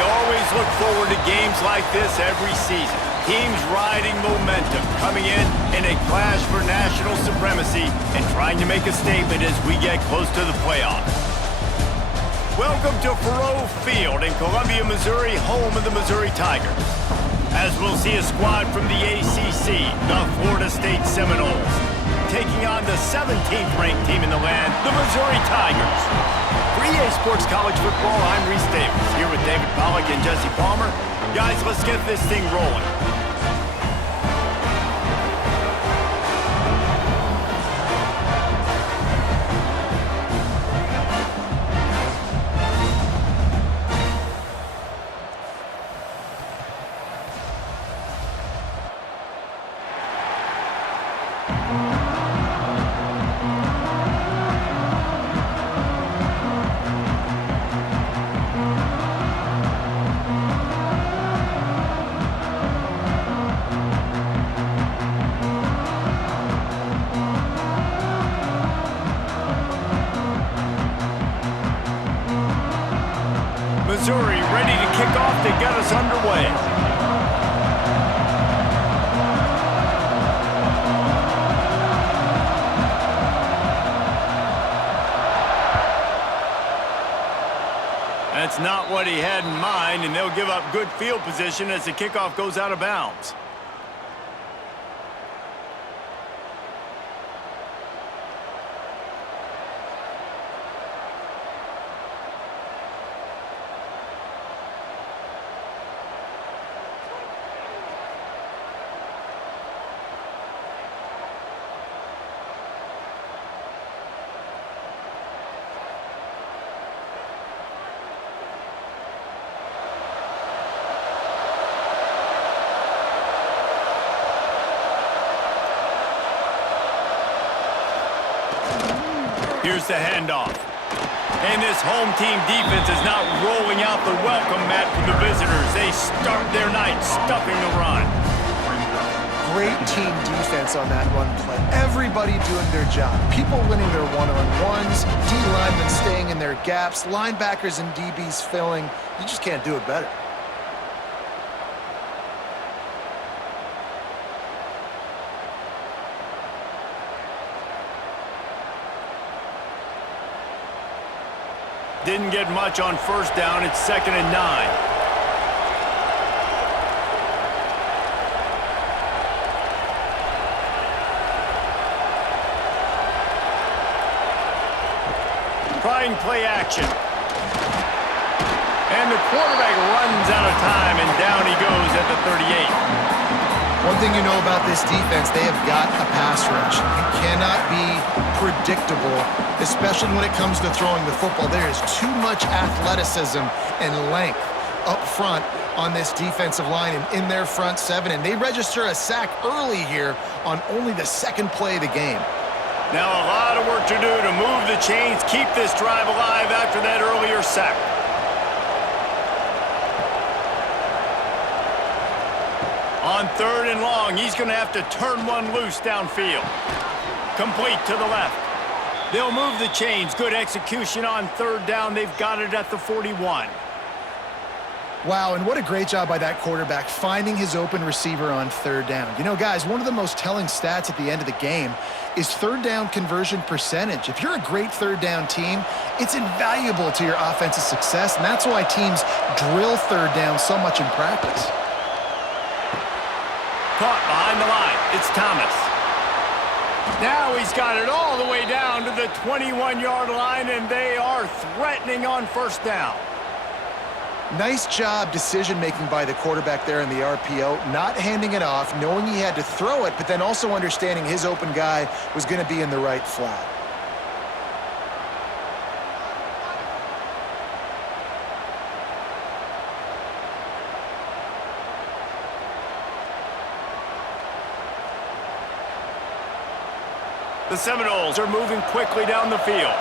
We always look forward to games like this every season. Teams riding momentum, coming in a clash for national supremacy and trying to make a statement as we get close to the playoffs. Welcome to Faurot Field in Columbia, Missouri, home of the Missouri Tigers. As we'll see a squad from the ACC, the Florida State Seminoles, taking on the 17th ranked team in the land, the Missouri Tigers. For EA Sports College Football, I'm Reese Davis, here with David Pollack and Jesse Palmer. Guys, let's get this thing rolling. Missouri ready to kick off to get us underway. That's not what he had in mind, and they'll give up good field position as the kickoff goes out of bounds. Here's the handoff. And this home team defense is not rolling out the welcome mat for the visitors. They start their night stuffing the run. Great team defense on that run play. Everybody doing their job. People winning their one-on-ones, D linemen staying in their gaps, linebackers and DBs filling. You just can't do it better. Didn't get much on first down. It's 2nd and 9. Trying play action. And the quarterback runs out of time, and down he goes at the 38. One thing you know about this defense, they have got a pass rush. You cannot be predictable, especially when it comes to throwing the football. There is too much athleticism and length up front on this defensive line and in their front seven, and they register a sack early here on only the second play of the game. Now a lot of work to do to move the chains, keep this drive alive after that earlier sack. On 3rd and long, he's going to have to turn one loose downfield. Complete to the left. They'll move the chains. Good execution on 3rd down. They've got it at the 41. Wow, and what a great job by that quarterback finding his open receiver on 3rd down. You know, guys, one of the most telling stats at the end of the game is 3rd down conversion percentage. If you're a great 3rd down team, it's invaluable to your offensive success, and that's why teams drill 3rd down so much in practice. Caught behind the line. It's Thomas. Now he's got it all the way down to the 21-yard line, and they are threatening on 1st down. Nice job decision-making by the quarterback there in the RPO, not handing it off, knowing he had to throw it, but then also understanding his open guy was going to be in the right flat. The Seminoles are moving quickly down the field.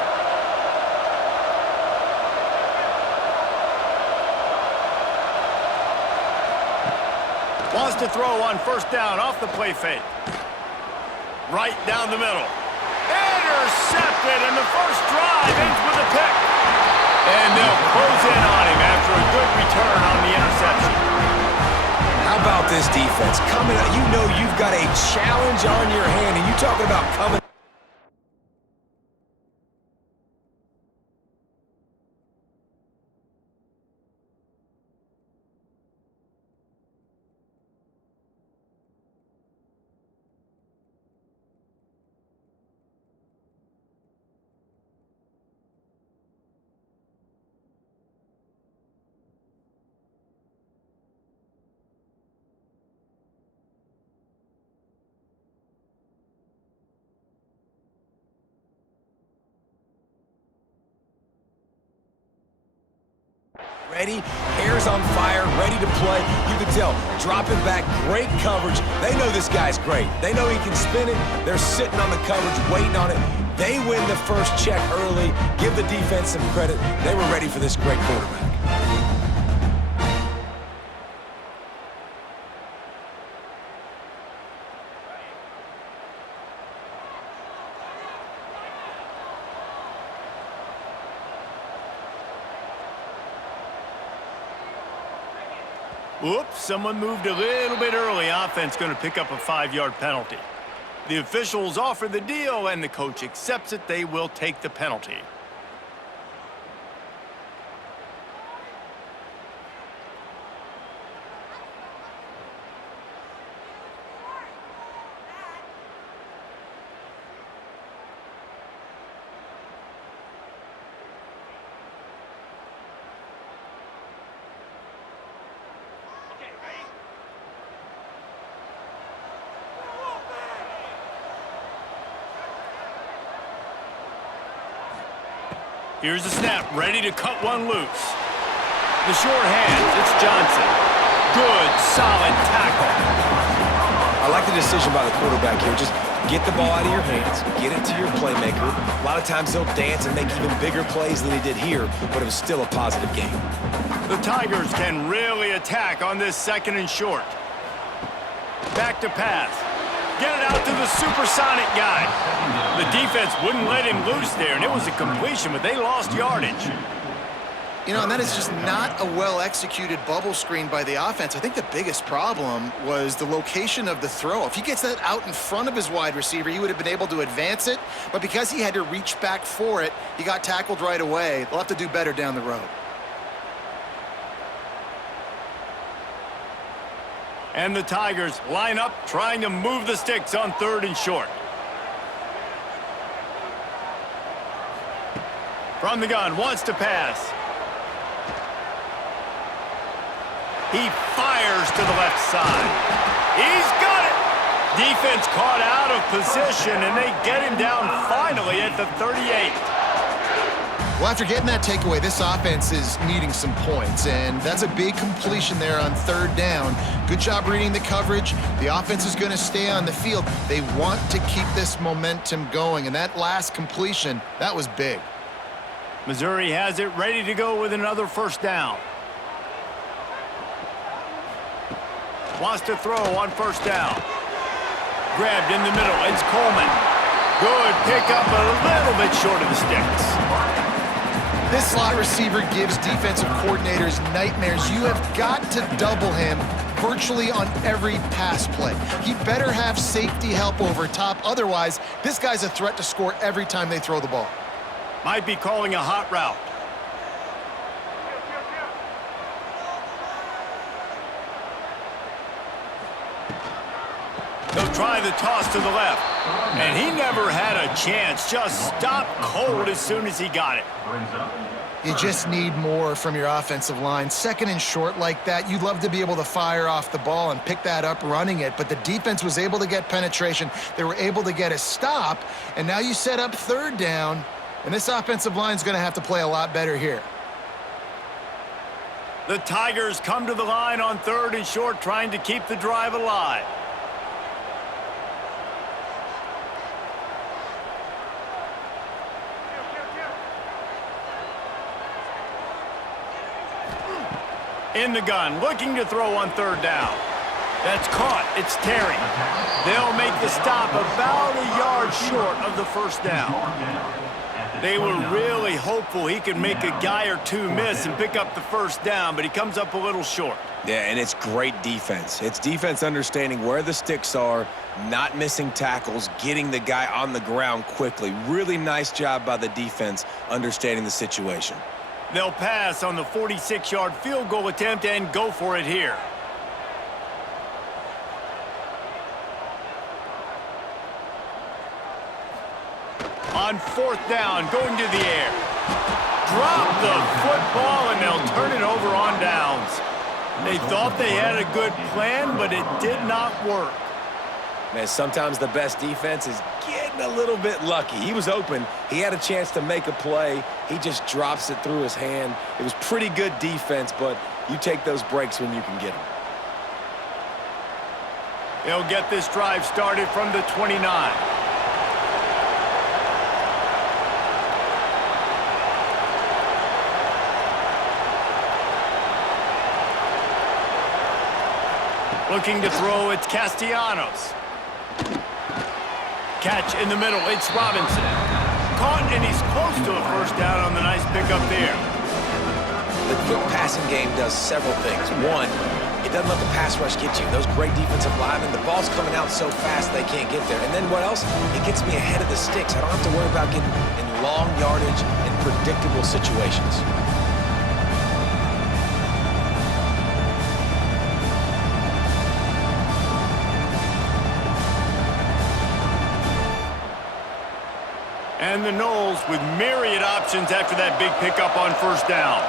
Wants to throw on 1st down off the play fake. Right down the middle. Intercepted, and the first drive ends with a pick. And they'll close in on him after a good return on the interception. How about this defense? Coming out, you know you've got a challenge on your hand, and you talking about coming. Ready, hair's on fire, ready to play. You can tell, dropping back, great coverage. They know this guy's great. They know he can spin it. They're sitting on the coverage, waiting on it. They win the first check early. Give the defense some credit. They were ready for this great quarterback. Whoops, someone moved a little bit early. Offense going to pick up a 5-yard penalty. The officials offer the deal, and the coach accepts it. They will take the penalty. Here's the snap, ready to cut one loose. The short hands, it's Johnson. Good, solid tackle. I like the decision by the quarterback here. Just get the ball out of your hands, get it to your playmaker. A lot of times they'll dance and make even bigger plays than he did here, but it was still a positive game. The Tigers can really attack on this 2nd and short. Back to pass. Get it out to the supersonic guy. The defense wouldn't let him loose there, and it was a completion, but they lost yardage. You know, and that is just not a well-executed bubble screen by the offense. I think the biggest problem was the location of the throw. If he gets that out in front of his wide receiver, he would have been able to advance it, but because he had to reach back for it, he got tackled right away. They'll have to do better down the road. And the Tigers line up, trying to move the sticks on 3rd and short. From the gun, wants to pass. He fires to the left side. He's got it! Defense caught out of position, and they get him down finally at the 38. Well, after getting that takeaway, this offense is needing some points, and that's a big completion there on 3rd down. Good job reading the coverage. The offense is going to stay on the field. They want to keep this momentum going, and that last completion, that was big. Missouri has it ready to go with another 1st down. Wants to throw on 1st down. Grabbed in the middle. It's Coleman. Good pickup, a little bit short of the sticks. This slot receiver gives defensive coordinators nightmares. You have got to double him virtually on every pass play. He better have safety help over top. Otherwise, this guy's a threat to score every time they throw the ball. Might be calling a hot route. They'll try the toss to the left. And he never had a chance. Just stopped cold as soon as he got it. You just need more from your offensive line. 2nd and short like that, you'd love to be able to fire off the ball and pick that up running it, but the defense was able to get penetration. They were able to get a stop, and now you set up 3rd down, and this offensive line is going to have to play a lot better here. The Tigers come to the line on 3rd and short, trying to keep the drive alive. In the gun, looking to throw on 3rd down. That's caught. It's Terry. They'll make the stop about a yard short of the 1st down. They were really hopeful he could make a guy or two miss and pick up the first down, but he comes up a little short. Yeah, and it's great defense. It's defense understanding where the sticks are, not missing tackles, getting the guy on the ground quickly. Really nice job by the defense understanding the situation. They'll pass on the 46-yard field goal attempt and go for it here. On fourth down, going to the air. Drop the football, and they'll turn it over on downs. They thought they had a good plan, but it did not work. Man, sometimes the best defense is getting a little bit lucky. He was open. He had a chance to make a play. He just drops it through his hand. It was pretty good defense, but you take those breaks when you can get them. They'll get this drive started from the 29. Looking to throw, it's Castellanos. Catch in the middle, it's Robinson. Caught, and he's close to a first down on the nice pickup there. The quick passing game does several things. One, it doesn't let the pass rush get you. Those great defensive linemen, the ball's coming out so fast they can't get there. And then what else? It gets me ahead of the sticks. I don't have to worry about getting in long yardage and predictable situations. And the Knowles with myriad options after that big pickup on first down.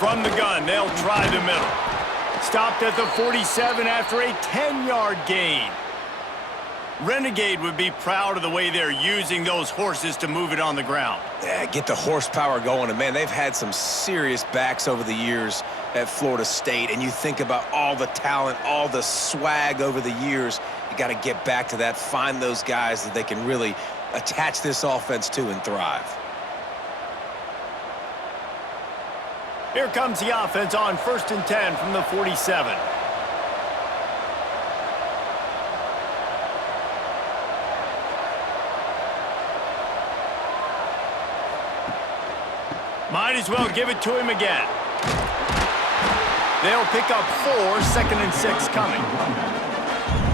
From the gun, they'll try the middle. Stopped at the 47 after a 10-yard gain. Renegade would be proud of the way they're using those horses to move it on the ground. Yeah, get the horsepower going. And, man, they've had some serious backs over the years at Florida State. And you think about all the talent, all the swag over the years. You got to get back to that, find those guys that they can really attach this offense to and thrive. Here comes the offense on 1st and 10 from the 47. Might as well give it to him again. They'll pick up 4, 2nd and 6 coming.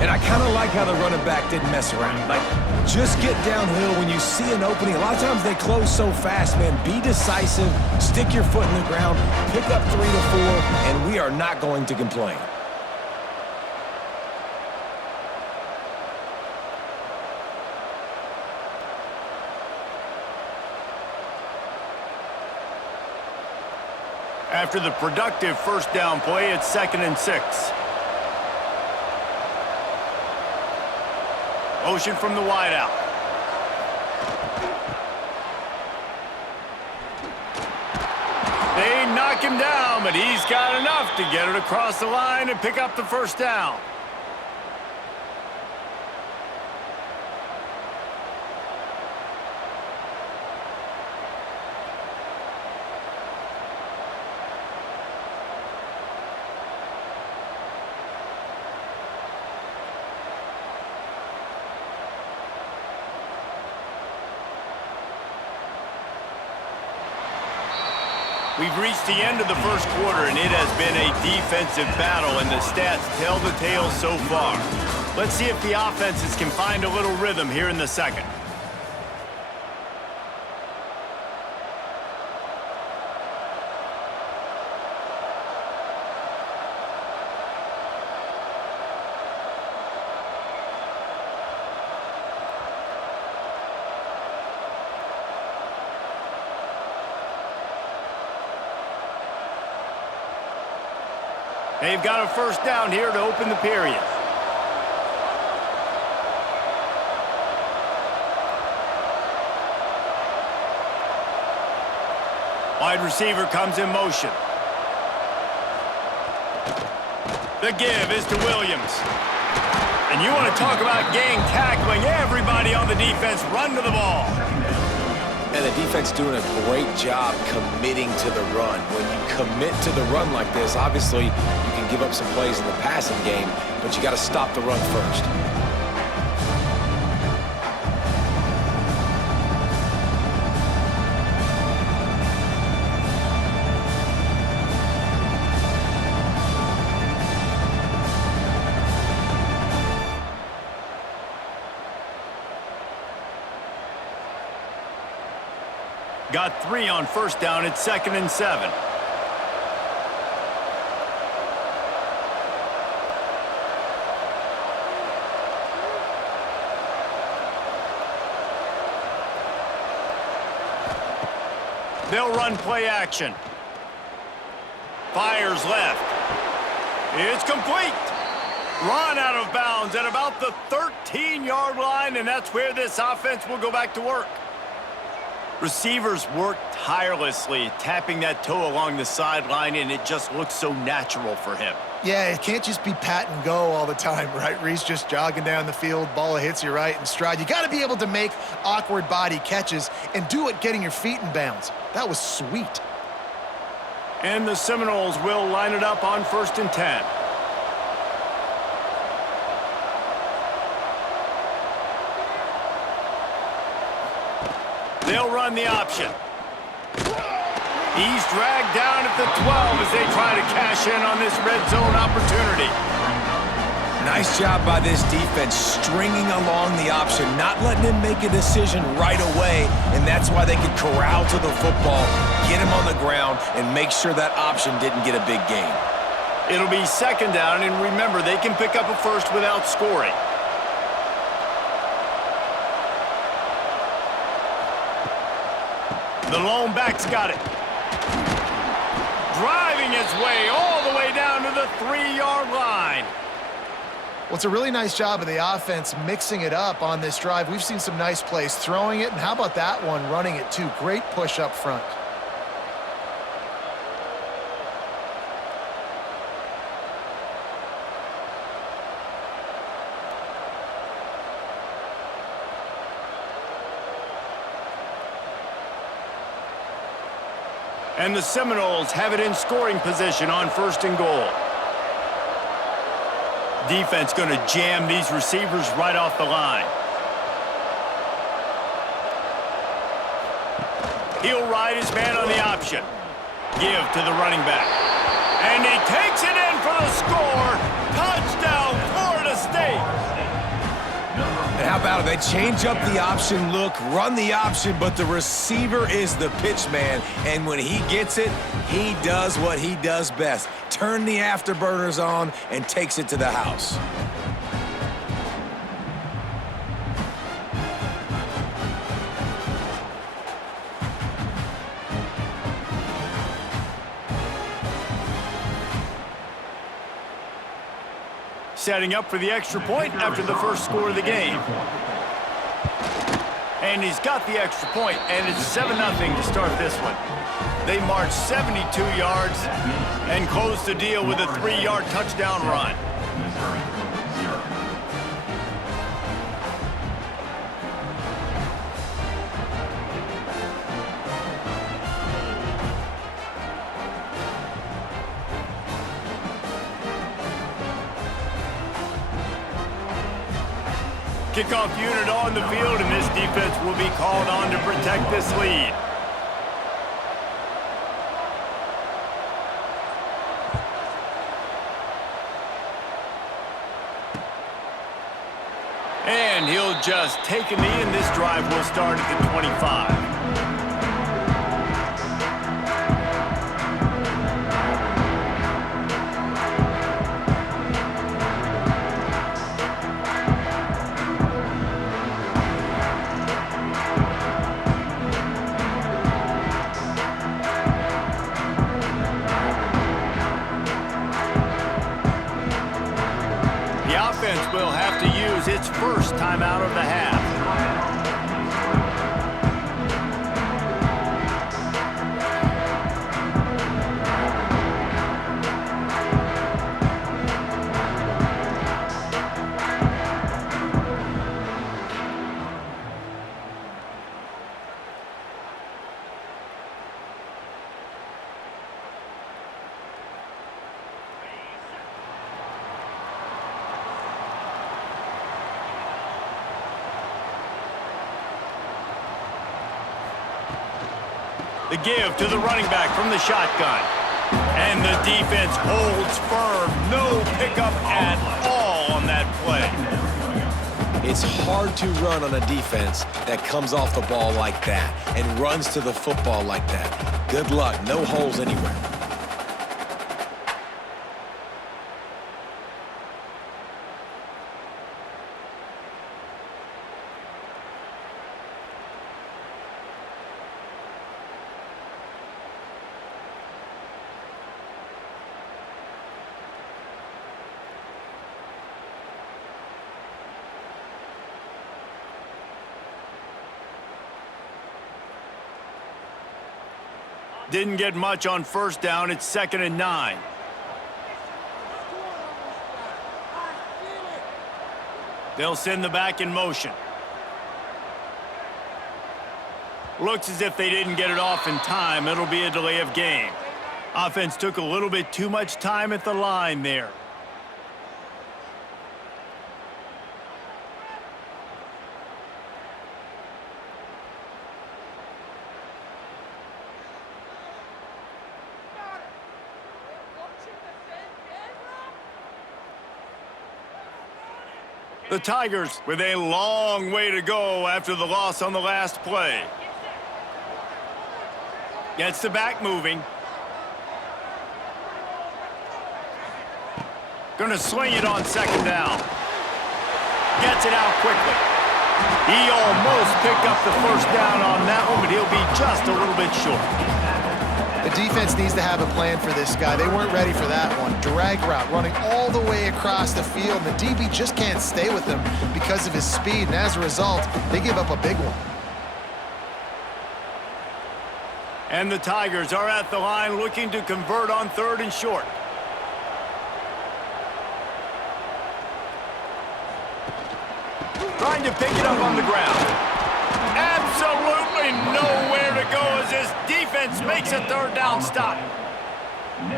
And I kind of like how the running back didn't mess around. Like, just get downhill when you see an opening. A lot of times they close so fast, man. Be decisive, stick your foot in the ground, pick up 3 to 4, and we are not going to complain. After the productive first down play, it's 2nd and 6. Motion from the wideout. They knock him down, but he's got enough to get it across the line and pick up the first down. We've reached the end of the first quarter, and it has been a defensive battle, and the stats tell the tale so far. Let's see if the offenses can find a little rhythm here in the second. They've got a first down here to open the period. Wide receiver comes in motion. The give is to Williams. And you want to talk about gang tackling. Everybody on the defense run to the ball. And the defense doing a great job committing to the run. When you commit to the run like this, obviously you can give up some plays in the passing game, but you got to stop the run first. Got 3 on first down. It's 2nd and 7. They'll run play action. Fires left. It's complete. Run out of bounds at about the 13-yard line, and that's where this offense will go back to work. Receivers work tirelessly, tapping that toe along the sideline, and it just looks so natural for him. Yeah, it can't just be pat and go all the time, right? Reese just jogging down the field, ball hits you right in stride. You got to be able to make awkward body catches and do it getting your feet in bounds. That was sweet. And the Seminoles will line it up on 1st and 10. They'll run the option. He's dragged down at the 12 as they try to cash in on this red zone opportunity. Nice job by this defense stringing along the option, not letting him make a decision right away, and that's why they could corral to the football, get him on the ground, and make sure that option didn't get a big gain. It'll be 2nd down, and remember, they can pick up a first without scoring. The lone back's got it. Driving his way all the way down to the 3-yard line. Well, it's a really nice job of the offense mixing it up on this drive. We've seen some nice plays throwing it, and how about that one running it too? Great push up front. And the Seminoles have it in scoring position on 1st and goal. Defense going to jam these receivers right off the line. He'll ride his man on the option. Give to the running back. And he takes it in for the score. Touchdown, Florida State. And how about it? They change up the option look, run the option, but the receiver is the pitch man. And when he gets it, he does what he does best. Turn the afterburners on and takes it to the house. Setting up for the extra point after the first score of the game. And he's got the extra point, and it's 7-0 to start this one. They march 72 yards and close the deal with a 3-yard touchdown run. Kickoff unit on the field, and this defense will be called on to protect this lead. And he'll just take a knee, and this drive will start at the 25. Will have to use its first timeout of the half. The give to the running back from the shotgun. And the defense holds firm. No pickup at all on that play. It's hard to run on a defense that comes off the ball like that and runs to the football like that. Good luck. No holes anywhere. Didn't get much on first down. It's 2nd and 9. They'll send the back in motion. Looks as if they didn't get it off in time. It'll be a delay of game. Offense took a little bit too much time at the line there. The Tigers with a long way to go after the loss on the last play. Gets the back moving. Gonna swing it on 2nd down. Gets it out quickly. He almost picked up the first down on that one, but he'll be just a little bit short. The defense needs to have a plan for this guy. They weren't ready for that one. Drag route running all the way across the field. The DB just can't stay with him because of his speed, and as a result, they give up a big one. And the Tigers are at the line looking to convert on 3rd and short. Trying to pick it up on the ground. Absolutely nowhere to go as this defense makes a 3rd down stop.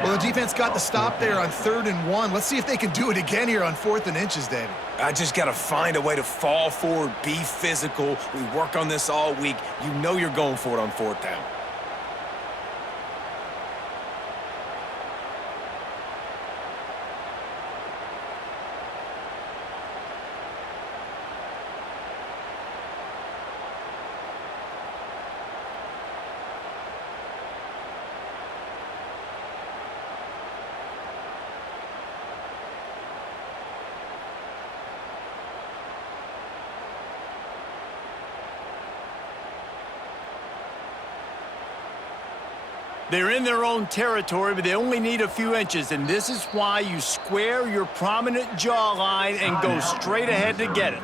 Well, the defense got the stop there on 3rd and 1. Let's see if they can do it again here on 4th and inches, David. I just got to find a way to fall forward, be physical. We work on this all week. You know you're going for it on 4th down. They're in their own territory, but they only need a few inches, and this is why you square your prominent jawline and go straight ahead to get it.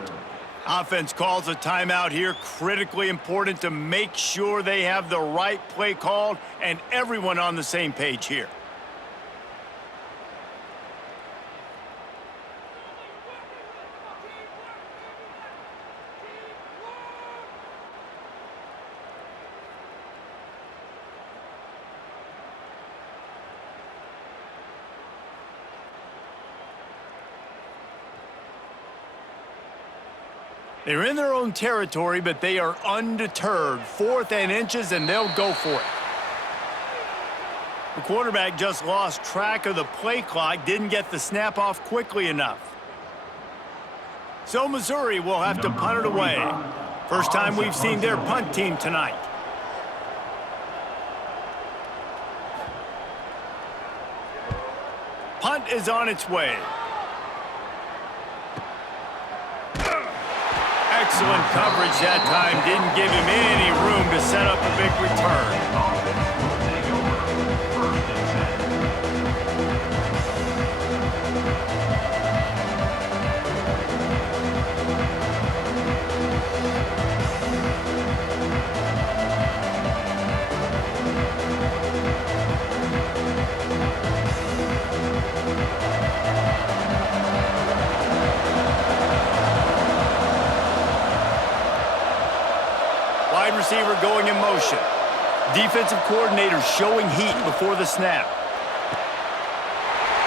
Offense calls a timeout here, critically important to make sure they have the right play called and everyone on the same page here. They're in their own territory, but they are undeterred. 4th and inches, and they'll go for it. The quarterback just lost track of the play clock, didn't get the snap off quickly enough. So Missouri will have to punt it away. First time we've seen their punt team tonight. Punt is on its way. Excellent coverage that time. Didn't give him any room to set up a big return. Receiver going in motion. Defensive coordinator showing heat before the snap.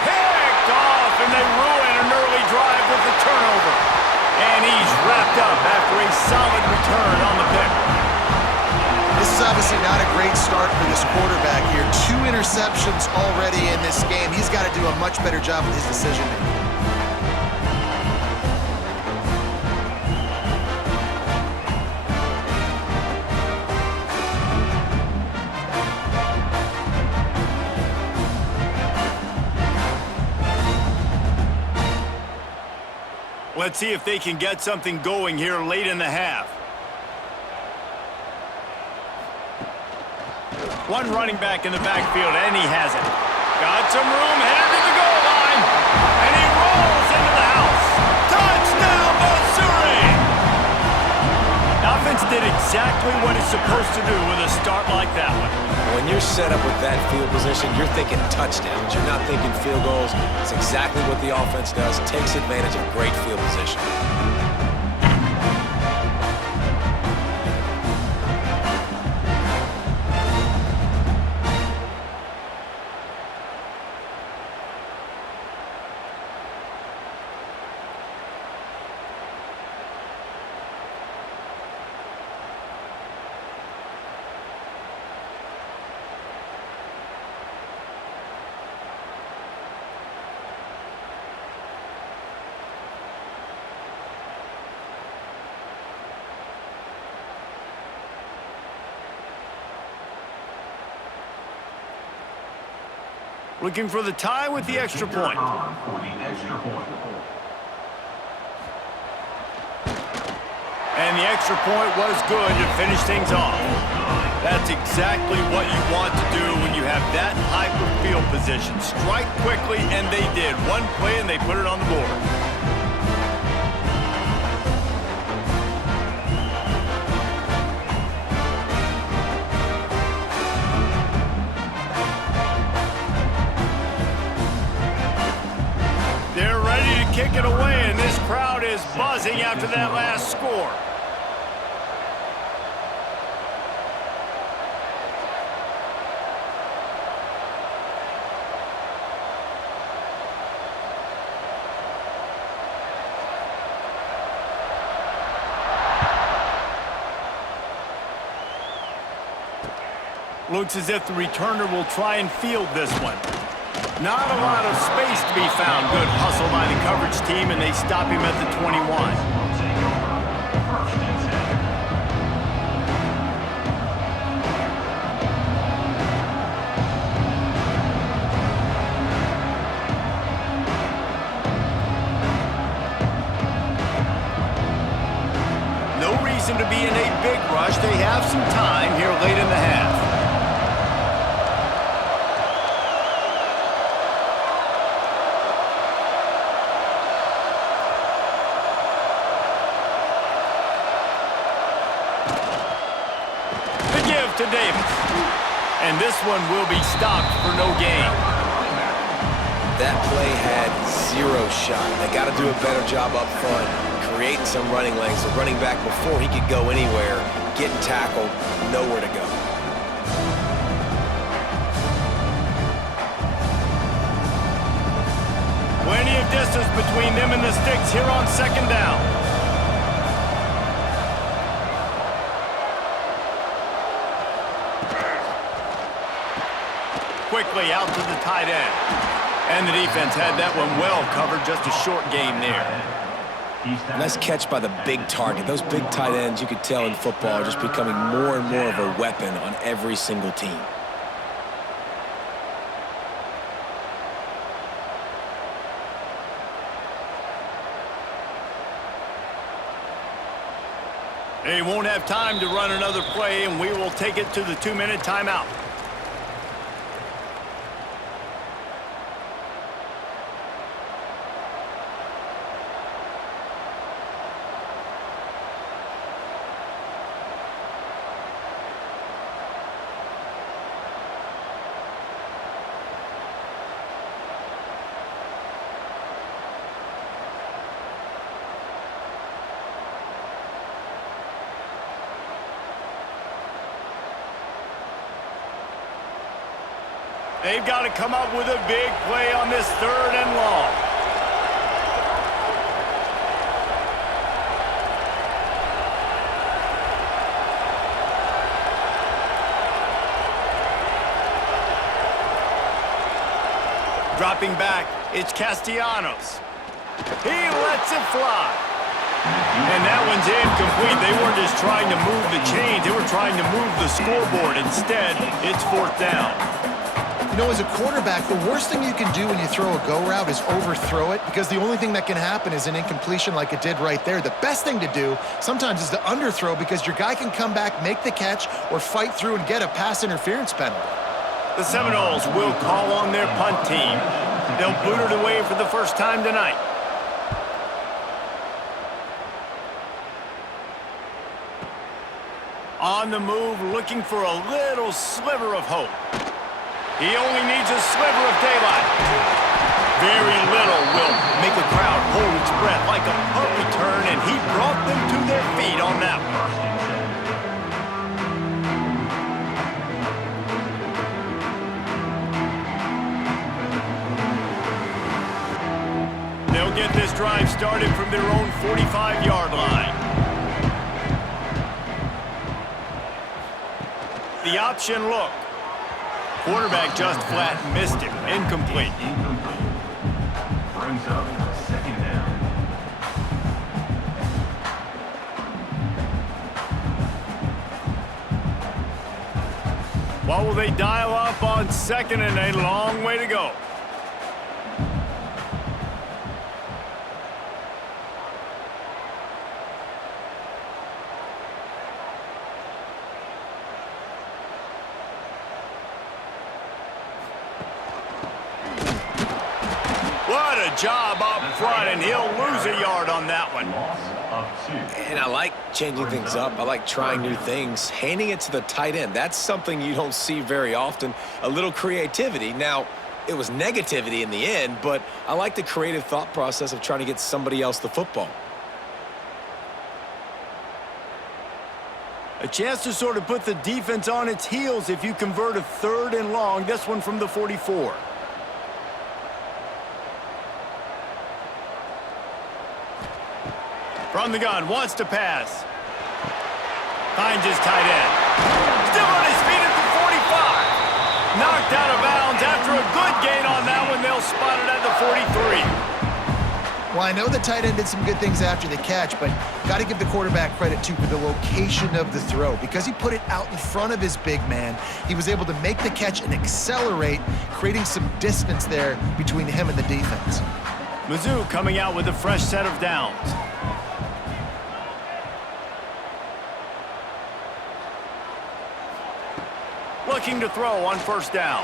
Picked off, and they ruin an early drive with the turnover. And he's wrapped up after a solid return on the pick. This is obviously not a great start for this quarterback here. 2 interceptions already in this game. He's got to do a much better job with his decision-making. Let's see if they can get something going here late in the half. One running back in the backfield, and he has it. Got some room, headed to the goal line, and he rolls into the house. Touchdown, Missouri! Offense did exactly what it's supposed to do with a start like that one. When you're set up with that field position, you're thinking touchdowns. You're not thinking field goals. It's exactly what the offense does. Takes advantage of great field position. Looking for the tie with the extra point. And the extra point was good to finish things off. That's exactly what you want to do when you have that type of field position. Strike quickly, and they did. One play, and they put it on the board. Kick it away, and this crowd is buzzing after that last score. Looks as if the returner will try and field this one. Not a lot of space to be found. Good hustle by the coverage team, and they stop him at the 21. No reason to be in a big rush. They have some time here late in the half. To Davis. And this one will be stopped for no gain. That play had 0 shot. They got to do a better job up front, creating some running lanes. The running back, before he could go anywhere, getting tackled, nowhere to go. Plenty of distance between them and the sticks here on second down. Quickly out to the tight end. And the defense had that one well covered, just a short game there. Nice catch by the big target. Those big tight ends, you could tell in football, are just becoming more and more of a weapon on every single team. They won't have time to run another play, and we will take it to the 2-minute timeout. They've got to come up with a big play on this 3rd and long. Dropping back, it's Castellanos. He lets it fly. And that one's incomplete. They weren't just trying to move the chains. They were trying to move the scoreboard. Instead, it's 4th down. You know, as a quarterback, the worst thing you can do when you throw a go route is overthrow it, because the only thing that can happen is an incompletion like it did right there. The best thing to do sometimes is to underthrow, because your guy can come back, make the catch, or fight through and get a pass interference penalty. The Seminoles will call on their punt team. They'll boot it away for the first time tonight. On the move, looking for a little sliver of hope. He only needs a sliver of daylight. Very little will make a crowd hold its breath, like a punt return, and he brought them to their feet on that one. They'll get this drive started from their own 45-yard line. The option look. Quarterback just flat missed him. Incomplete. Brings up 2nd down. What will they dial up on 2nd and a long way to go? What a job up front, and he'll lose a yard on that one. Loss of 2. And I like changing things up. I like trying new things. Handing it to the tight end, that's something you don't see very often. A little creativity. Now, it was negativity in the end, but I like the creative thought process of trying to get somebody else the football. A chance to sort of put the defense on its heels if you convert a 3rd and long. This one from the 44. From the gun, wants to pass. Finds his tight end. Still on his feet at the 45. Knocked out of bounds after a good gain on that one. They'll spot it at the 43. Well, I know the tight end did some good things after the catch, but got to give the quarterback credit, too, for the location of the throw. Because he put it out in front of his big man, he was able to make the catch and accelerate, creating some distance there between him and the defense. Mizzou coming out with a fresh set of downs. Looking to throw on 1st down.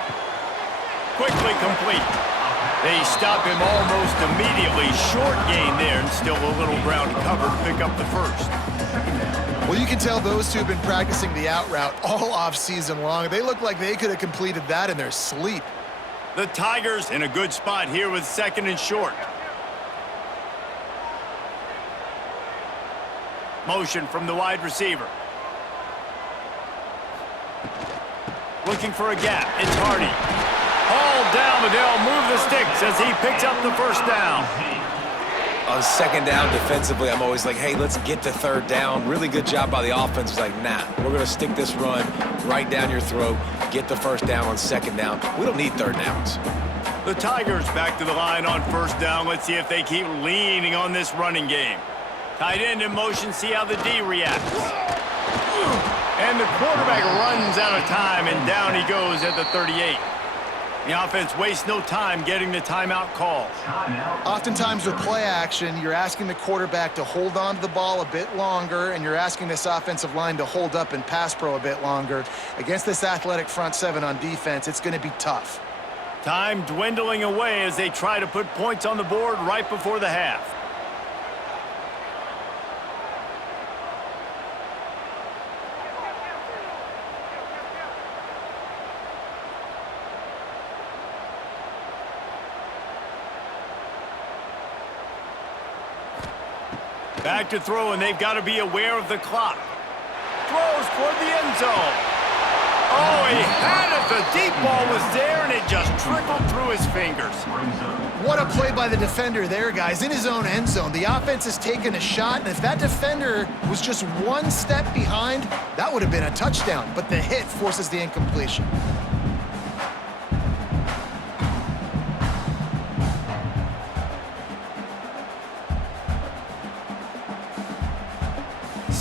Quickly complete. They stop him almost immediately. Short gain there, and still a little ground cover to pick up the 1st. Well, you can tell those two have been practicing the out route all off-season long. They look like they could have completed that in their sleep. The Tigers in a good spot here with 2nd and short. Motion from the wide receiver. Looking for a gap. It's Hardy. Hauled down, but they'll move the sticks as he picks up the 1st down. On 2nd down defensively, I'm always like, hey, let's get to 3rd down. Really good job by the offense. It's like, nah, we're going to stick this run right down your throat, get the 1st down on 2nd down. We don't need 3rd downs. The Tigers back to the line on 1st down. Let's see if they keep leaning on this running game. Tight end in motion, see how the D reacts. And the quarterback runs out of time, and down he goes at the 38. The offense wastes no time getting the timeout call. Oftentimes with play action, you're asking the quarterback to hold on to the ball a bit longer, and you're asking this offensive line to hold up and pass pro a bit longer. Against this athletic front 7 on defense, it's going to be tough. Time dwindling away as they try to put points on the board right before the half. Back to throw, and they've got to be aware of the clock. Throws toward the end zone. Oh, he had it. The deep ball was there, and it just trickled through his fingers. What a play by the defender there, guys. In his own end zone, the offense has taken a shot, and if that defender was just one step behind, that would have been a touchdown. But the hit forces the incompletion.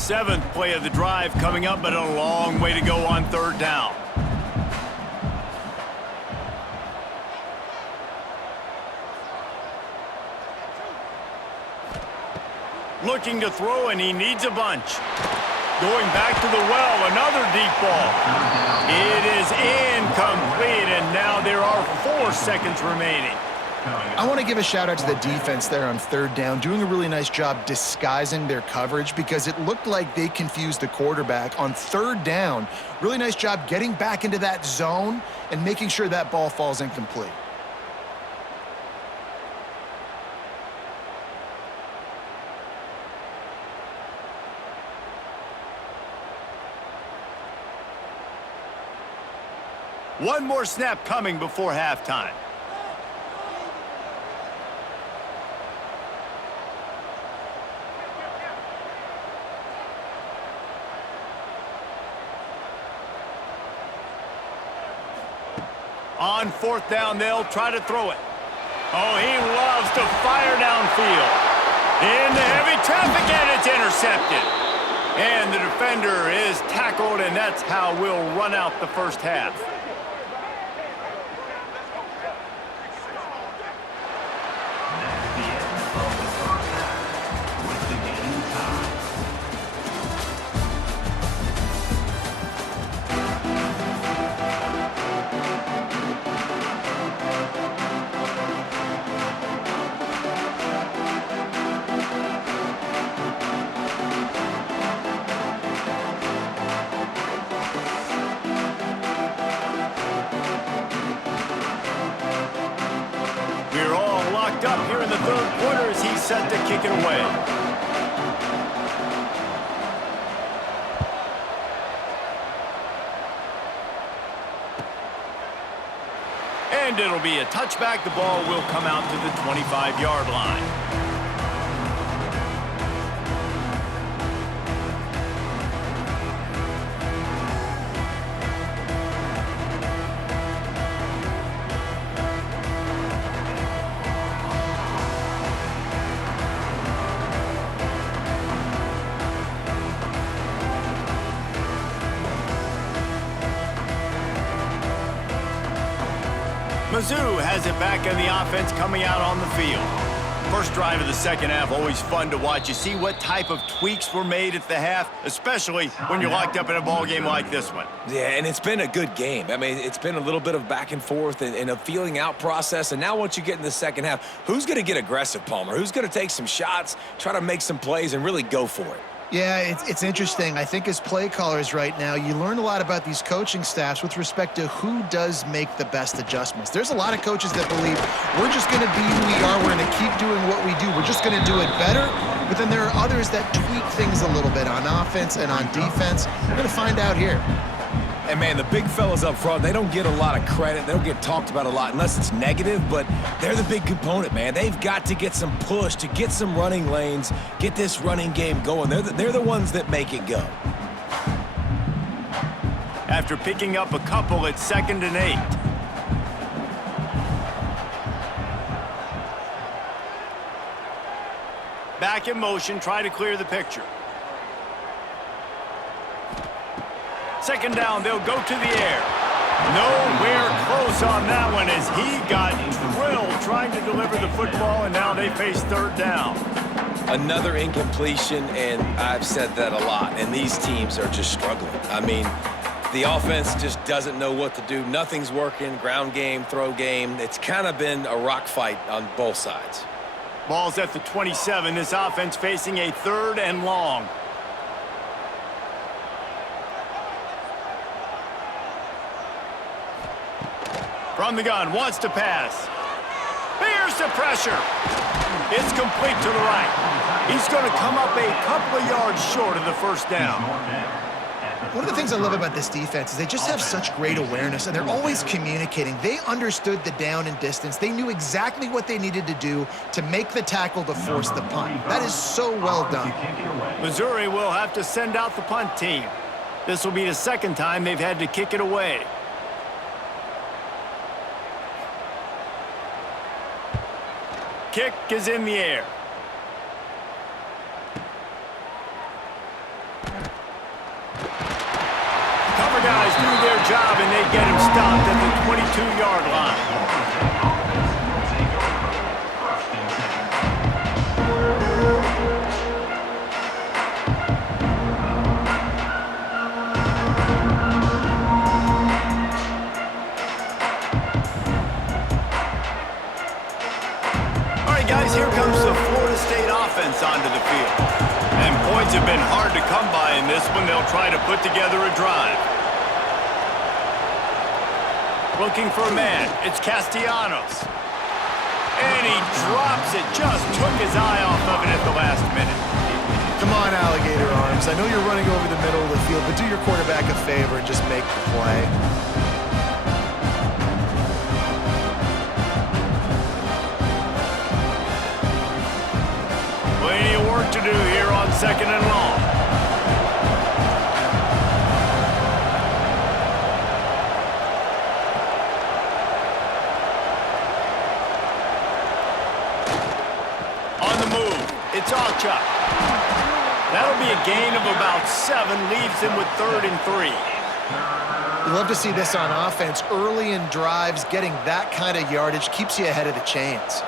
7th play of the drive coming up, but a long way to go on 3rd down. Looking to throw, and he needs a bunch. Going back to the well, another deep ball. It is incomplete, and now there are 4 seconds remaining. I want to give a shout out to the defense there on 3rd down, doing a really nice job disguising their coverage because it looked like they confused the quarterback on 3rd down. Really nice job getting back into that zone and making sure that ball falls incomplete. One more snap coming before halftime. On 4th down, they'll try to throw it. Oh, he loves to fire downfield. Into heavy traffic, and it's intercepted. And the defender is tackled, and that's how we'll run out the first half. We're all locked up here in the 3rd quarter as he's set to kick it away. And it'll be a touchback. The ball will come out to the 25-yard line. Mizzou has it back in the offense coming out on the field. First drive of the 2nd half, always fun to watch. You see what type of tweaks were made at the half, especially when you're locked up in a ball game like this one. Yeah, and it's been a good game. I mean, it's been a little bit of back and forth and a feeling out process. And now once you get in the 2nd half, who's going to get aggressive, Palmer? Who's going to take some shots, try to make some plays, and really go for it? Yeah, it's interesting. I think as play callers right now, you learn a lot about these coaching staffs with respect to who does make the best adjustments. There's a lot of coaches that believe we're just going to be who we are. We're going to keep doing what we do. We're just going to do it better. But then there are others that tweak things a little bit on offense and on defense. We're going to find out here. And, man, the big fellas up front, they don't get a lot of credit. They don't get talked about a lot unless it's negative, but they're the big component, man. They've got to get some push, to get some running lanes, get this running game going. They're the ones that make it go. After picking up a couple, it's 2nd and 8. Back in motion, try to clear the picture. 2nd down, they'll go to the air. Nowhere close on that one as he got drilled trying to deliver the football, and now they face 3rd down. Another incompletion, and I've said that a lot, and these teams are just struggling. I mean, the offense just doesn't know what to do. Nothing's working, ground game, throw game. It's kind of been a rock fight on both sides. Ball's at the 27. This offense facing a 3rd and long. From the gun, wants to pass. Here's the pressure. It's complete to the right. He's going to come up a couple of yards short of the 1st down. One of the things I love about this defense is they just have such great awareness, and they're always communicating. They understood the down and distance. They knew exactly what they needed to do to make the tackle to force the punt. That is so well done. Missouri will have to send out the punt team. This will be the 2nd time they've had to kick it away. Kick is in the air. stopped at the 22-yard line. All right, guys, here comes the Florida State offense onto the field. And points have been hard to come by in this one. They'll try to put together a drive. Looking for a man. It's Castellanos. And he drops it. Just took his eye off of it at the last minute. Come on, alligator arms. I know you're running over the middle of the field, but do your quarterback a favor and just make the play. Plenty of work to do here on 2nd and long. On the move, it's Alchuk. That'll be a gain of about 7, leaves him with 3rd and 3. You love to see this on offense. Early in drives, getting that kind of yardage keeps you ahead of the chains.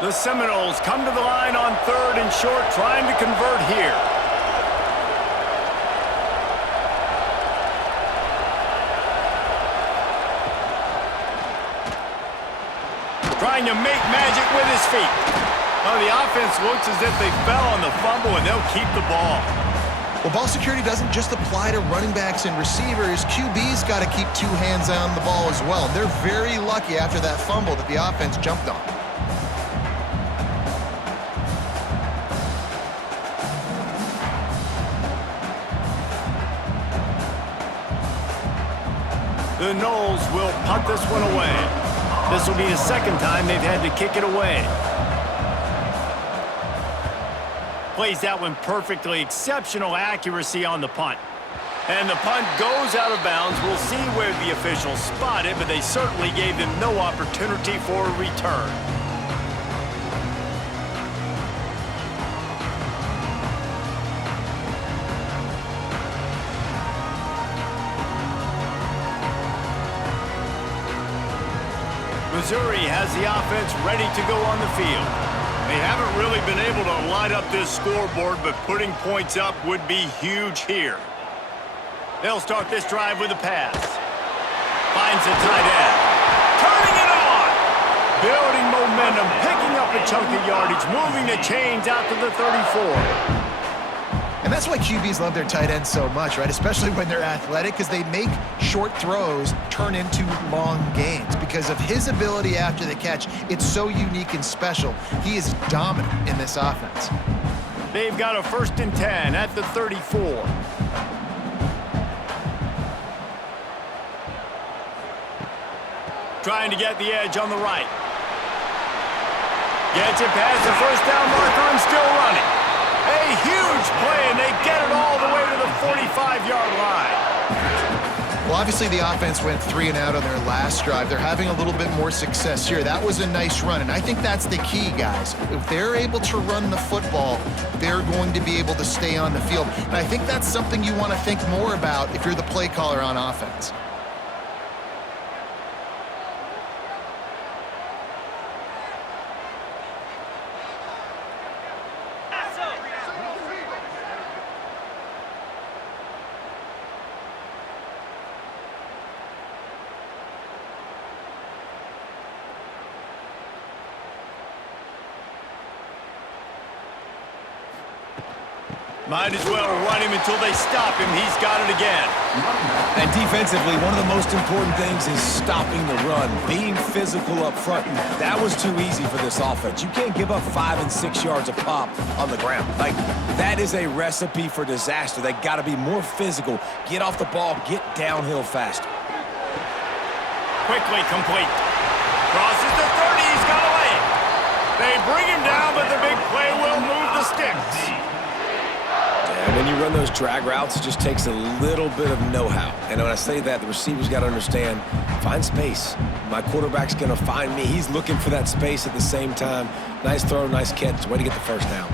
The Seminoles come to the line on 3rd and short, trying to convert here. Trying to make magic with his feet. Well, the offense looks as if they fell on the fumble, and they'll keep the ball. Well, ball security doesn't just apply to running backs and receivers. QB's got to keep 2 hands on the ball as well. They're very lucky after that fumble that the offense jumped on. The Noles will punt this one away. This will be the 2nd time they've had to kick it away. Plays that one perfectly. Exceptional accuracy on the punt. And the punt goes out of bounds. We'll see where the officials spot it, but they certainly gave them no opportunity for a return. Missouri has the offense ready to go on the field. They haven't really been able to light up this scoreboard, but putting points up would be huge here. They'll start this drive with a pass. Finds a tight end. Turning it on! Building momentum, picking up a chunk of yardage, moving the chains out to the 34. And that's why QBs love their tight ends so much, right? Especially when they're athletic, because they make short throws turn into long gains. Because of his ability after the catch, it's so unique and special. He is dominant in this offense. They've got a 1st and 10 at the 34. Trying to get the edge on the right. Gets it past the 1st down marker and still running. A huge play, and they get it all the way to the 45-yard line. Well, obviously the offense went 3 and out on their last drive. They're having a little bit more success here. That was a nice run, and I think that's the key, guys. If they're able to run the football, they're going to be able to stay on the field. And I think that's something you want to think more about if you're the play caller on offense. Might as well run him until they stop him. He's got it again. And defensively, one of the most important things is stopping the run, being physical up front. That was too easy for this offense. You can't give up 5 and 6 yards a pop on the ground. Like, that is a recipe for disaster. They got to be more physical, get off the ball, get downhill faster. Quickly complete. Crosses the 30. He's got away. They bring him down, but the big play will move the sticks. And when you you run those drag routes, it just takes a little bit of know-how. And when I say that, the receivers got to understand, find space. My quarterback's going to find me. He's looking for that space at the same time. Nice throw, nice catch. Way to get the first down.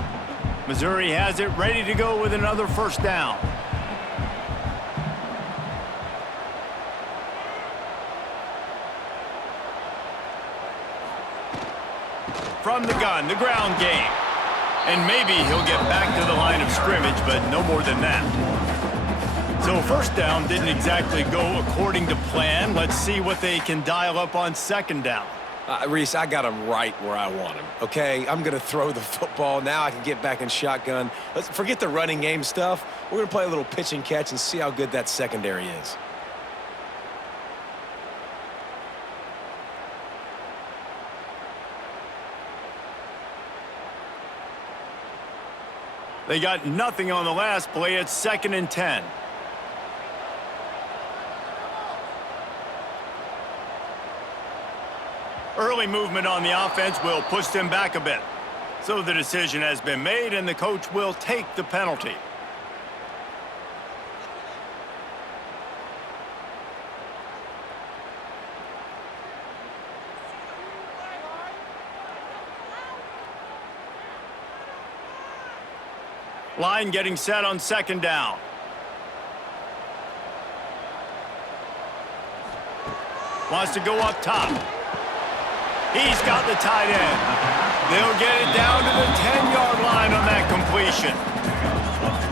Missouri has it ready to go with another first down. From the gun, the ground game. And maybe he'll get back to the line of scrimmage, but no more than that. So first down didn't exactly go according to plan. Let's see what they can dial up on second down. Reese, I got him right where I want him, okay? I'm going to throw the football. Now I can get back in shotgun. Let's forget the running game stuff. We're going to play a little pitch and catch and see how good that secondary is. They got nothing on the last play. It's 2nd and 10. Early movement on the offense will push them back a bit. So the decision has been made, and the coach will take the penalty. Line getting set on second down. Wants to go up top. He's got the tight end. They'll get it down to the 10-yard line on that completion.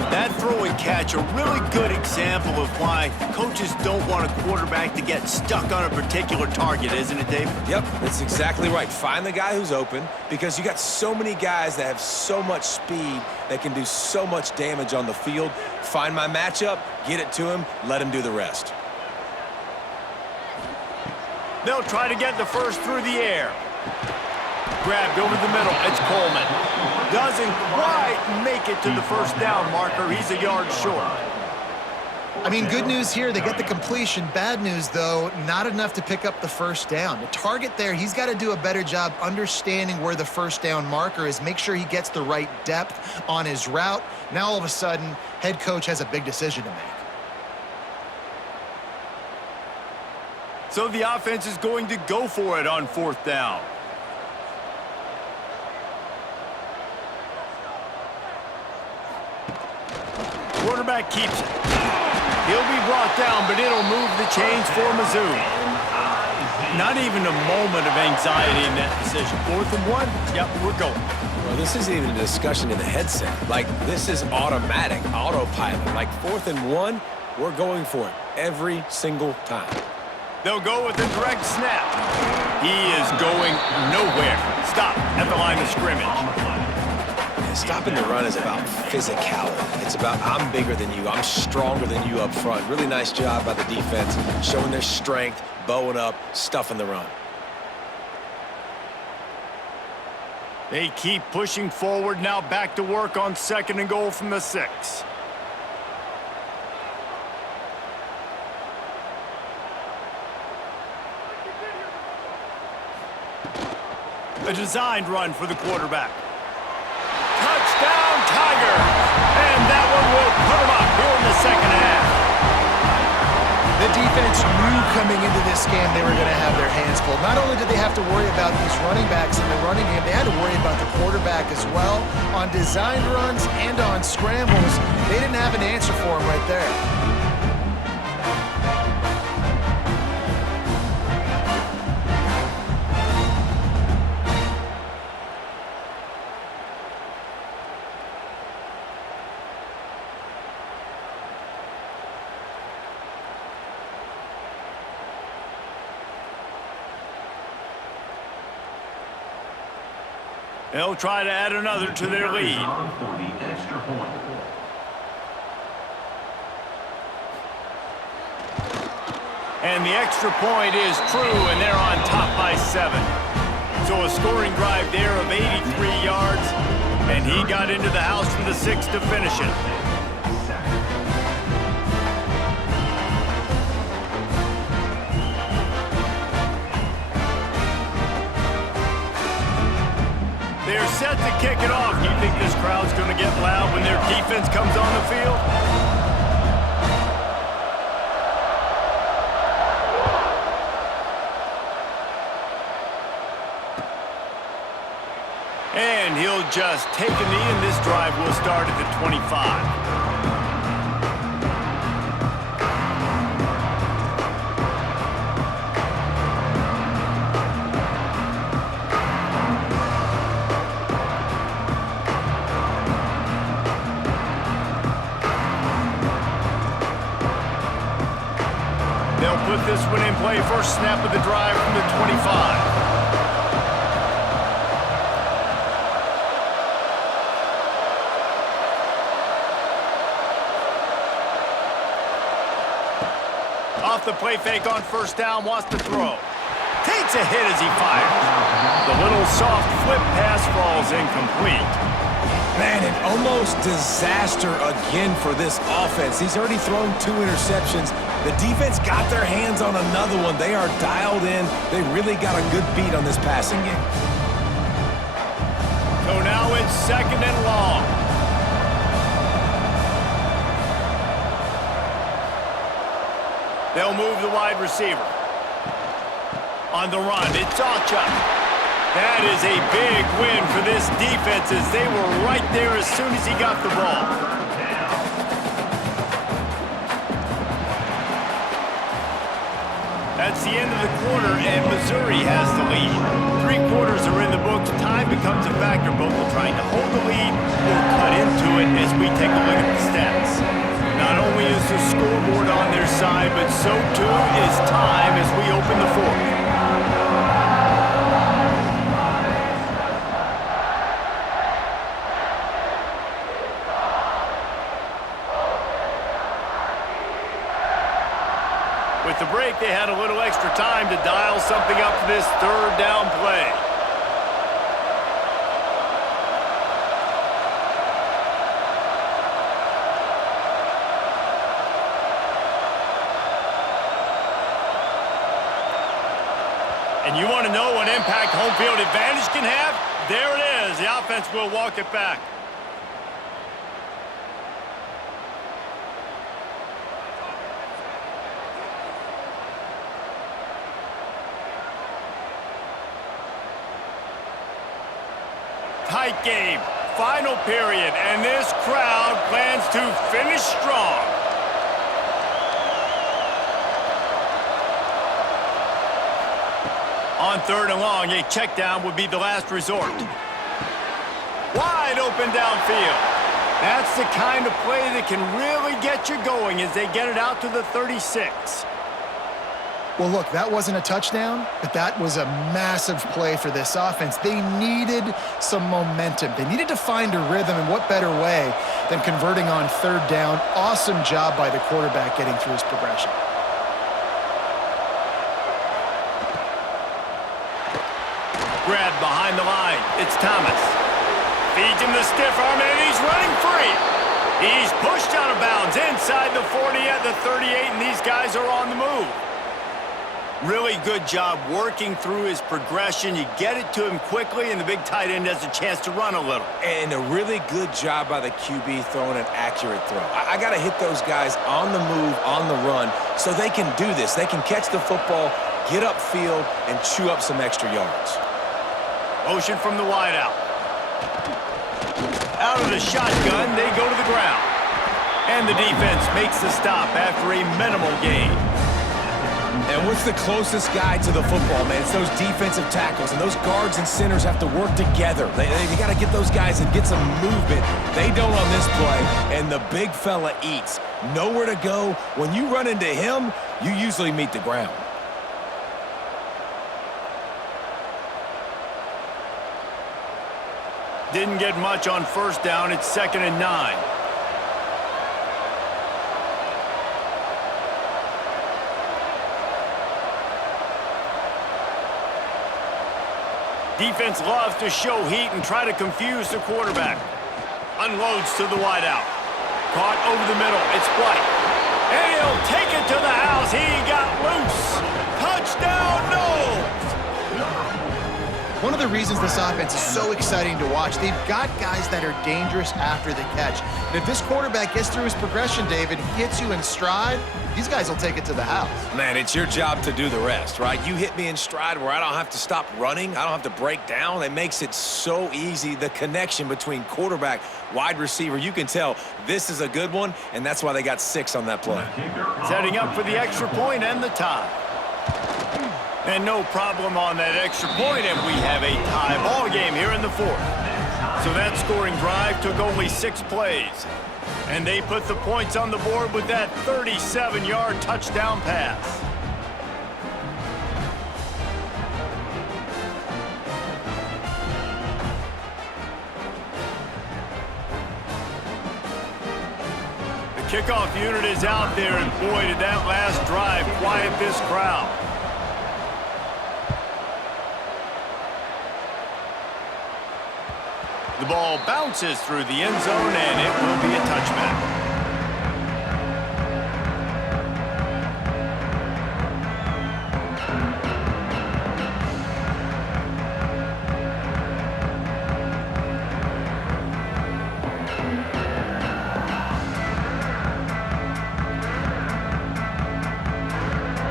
That throw and catch, a really good example of why coaches don't want a quarterback to get stuck on a particular target, isn't it, David? Yep, that's exactly right. Find the guy who's open, because you got so many guys that have so much speed that can do so much damage on the field. Find my matchup, get it to him, let him do the rest. They'll try to get the first through the air. Grabbed over the middle. It's Coleman. Doesn't quite make it to the first down marker. He's a yard short. I mean, good news here, they get the completion. Bad news, though, not enough to pick up the first down. The target there, he's got to do a better job understanding where the first down marker is, make sure he gets the right depth on his route. Now, all of a sudden, head coach has a big decision to make. So the offense is going to go for it on 4th down. Quarterback keeps it. He'll be brought down, but it'll move the chains for Mizzou. Not even a moment of anxiety in that decision. 4th and 1, yep, we're going. Well, this isn't even a discussion in the headset. Like, this is automatic, autopilot. Like, 4th and 1, we're going for it every single time. They'll go with a direct snap. He is going nowhere. Stop at the line of scrimmage. Yeah, stopping the run is about physicality. It's about I'm bigger than you. I'm stronger than you up front. Really nice job by the defense, showing their strength, bowing up, stuffing the run. They keep pushing forward. Now back to work on 2nd and goal from the 6. A designed run for the quarterback. Touchdown, Tigers! And that one will put them up here in the 2nd half. The defense knew coming into this game they were going to have their hands full. Not only did they have to worry about these running backs in the running game, they had to worry about the quarterback as well. On designed runs and on scrambles, they didn't have an answer for him right there. They'll try to add another to their lead. For the extra point. And the extra point is true, and they're on top by 7. So a scoring drive there of 83 yards, and he got into the house from the 6 to finish it. They're set to kick it off. Do you think this crowd's going to get loud when their defense comes on the field? And he'll just take a knee, and this drive will start at the 25. They'll put this one in play. First snap of the drive from the 25. Off the play fake on first down, wants to throw. Takes a hit as he fires. The little soft flip pass falls incomplete. Man, an almost disaster again for this offense. He's already thrown 2 interceptions. The defense got their hands on another one. They are dialed in. They really got a good beat on this passing game. So now it's 2nd and long. They'll move the wide receiver. On the run, it's Alchuk. That is a big win for this defense as they were right there as soon as he got the ball. That's the end of the quarter, and Missouri has the lead. 3 quarters are in the books. Time becomes a factor, both will trying to hold the lead or cut into it as we take a look at the stats. Not only is the scoreboard on their side, but so too is time as we open the 4th. With the break, they had a little extra time to dial something up for this 3rd down play. And you want to know what impact home field advantage can have? There it is. The offense will walk it back. Tight game, final period, and this crowd plans to finish strong. On 3rd and long, a check down would be the last resort. Wide open downfield. That's the kind of play that can really get you going as they get it out to the 36. Well, look, that wasn't a touchdown, but that was a massive play for this offense. They needed some momentum. They needed to find a rhythm, and what better way than converting on 3rd down. Awesome job by the quarterback getting through his progression. Grab behind the line. It's Thomas. Feeds him the stiff arm, and he's running free. He's pushed out of bounds inside the 40 at the 38, and these guys are on the move. Really good job working through his progression. You get it to him quickly, and the big tight end has a chance to run a little. And a really good job by the QB throwing an accurate throw. I got to hit those guys on the move, on the run, so they can do this. They can catch the football, get upfield, and chew up some extra yards. Motion from the wideout. Out of the shotgun, they go to the ground. And the defense makes the stop after a minimal gain. And what's the closest guy to the football, man? It's those defensive tackles, and those guards and centers have to work together. They got to get those guys and get some movement. They don't on this play, and the big fella eats. Nowhere to go. When you run into him, you usually meet the ground. Didn't get much on first down. It's 2nd and 9. Defense loves to show heat and try to confuse the quarterback. Unloads to the wideout. Caught over the middle. It's White. And he'll take it to the house. He got loose. Touchdown, Noles! One of the reasons this offense is so exciting to watch, they've got guys that are dangerous after the catch. And if this quarterback gets through his progression, David, hits you in stride, these guys will take it to the house. Man, it's your job to do the rest, right? You hit me in stride where I don't have to stop running. I don't have to break down. It makes it so easy. The connection between quarterback, wide receiver, you can tell this is a good one, and that's why they got 6 on that play. Setting up for the extra point and the tie. And no problem on that extra point, and we have a tie ball game here in the 4th. So that scoring drive took only 6 plays. And they put the points on the board with that 37-yard touchdown pass. The kickoff unit is out there, and boy, did that last drive quiet this crowd. The ball bounces through the end zone, and it will be a touchback.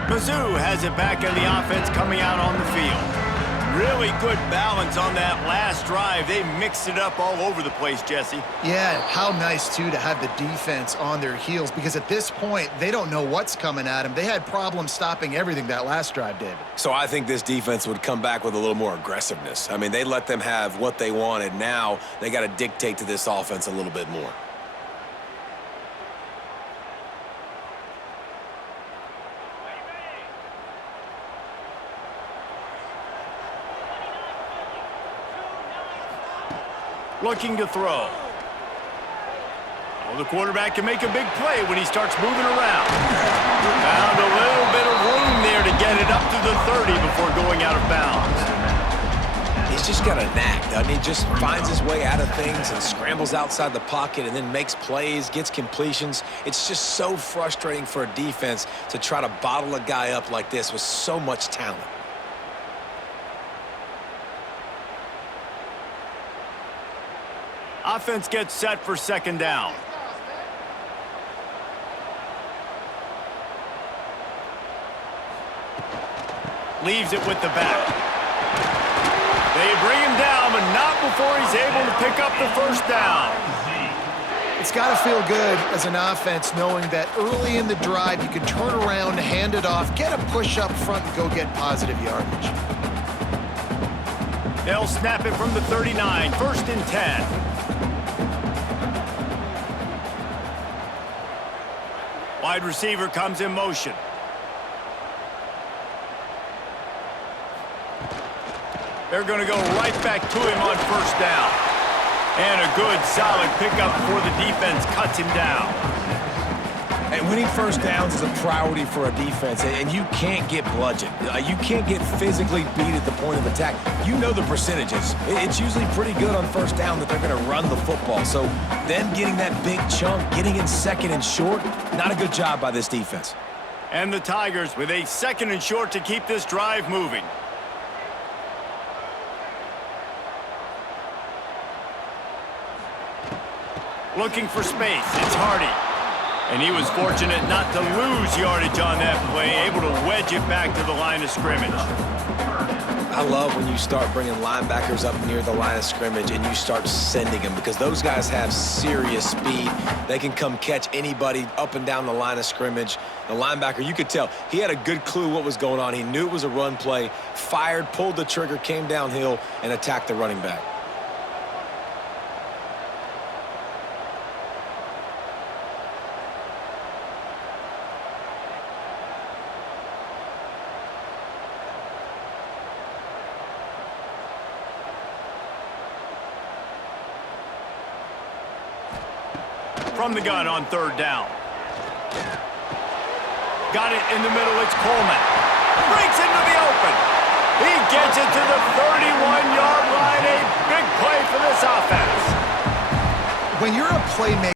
Mizzou has it back in the offense coming out on the field. Really good balance on that last drive. They mixed it up all over the place, Jesse. Yeah, how nice, too, to have the defense on their heels, because at this point, they don't know what's coming at them. They had problems stopping everything that last drive, David. So I think this defense would come back with a little more aggressiveness. I mean, they let them have what they wanted. Now they got to dictate to this offense a little bit more. Looking to throw. Well, the quarterback can make a big play when he starts moving around. Found a little bit of room there to get it up to the 30 before going out of bounds. He's just got a knack, doesn't he? Just finds his way out of things and scrambles outside the pocket and then makes plays, gets completions. It's just so frustrating for a defense to try to bottle a guy up like this with so much talent. Offense gets set for 2nd down. Leaves it with the back. They bring him down, but not before he's able to pick up the 1st down. It's got to feel good as an offense knowing that early in the drive you can turn around, hand it off, get a push up front, and go get positive yardage. They'll snap it from the 39, 1st and 10. Wide receiver comes in motion. They're going to go right back to him on 1st down. And a good, solid pickup before the defense cuts him down. And winning 1st downs is a priority for a defense, and you can't get bludgeoned. You can't get physically beat at the point of attack. You know the percentages. It's usually pretty good on 1st down that they're going to run the football. So them getting that big chunk, getting in 2nd and short, not a good job by this defense. And the Tigers with a 2nd and short to keep this drive moving. Looking for space, it's Hardy. And he was fortunate not to lose yardage on that play, able to wedge it back to the line of scrimmage. I love when you start bringing linebackers up near the line of scrimmage and you start sending them, because those guys have serious speed. They can come catch anybody up and down the line of scrimmage. The linebacker, you could tell, he had a good clue what was going on. He knew it was a run play, fired, pulled the trigger, came downhill, and attacked the running back. From the gun on 3rd down. Got it in the middle, it's Coleman. Breaks into the open. He gets it to the 31-yard line. A big play for this offense. When you're a playmaker,